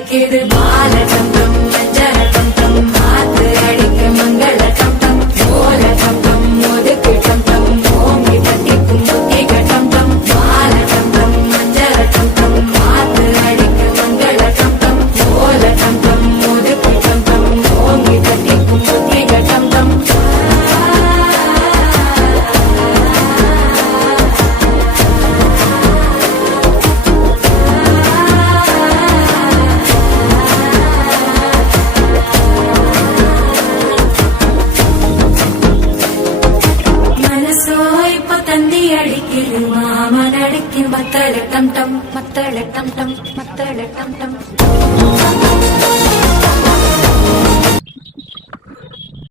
அடிக்குது மால டம் டம் மஞ்சள டம் டம் மாத்து அடிக்க மங்கள டம் டம் ஓல டம் டம் ஒதுக்கு டம் டம் ஓங்கி தட்டிக்கும் புத்திக டம் டம் மால டம் டம் மஞ்சள டம் டம் மாத்து அடிக்க மங்கள டம் டம் ஓல டம் டம் ஒதுக்கு டம் டம் ஓங்கி தட்டிக்கும் புத்திக டம் டம்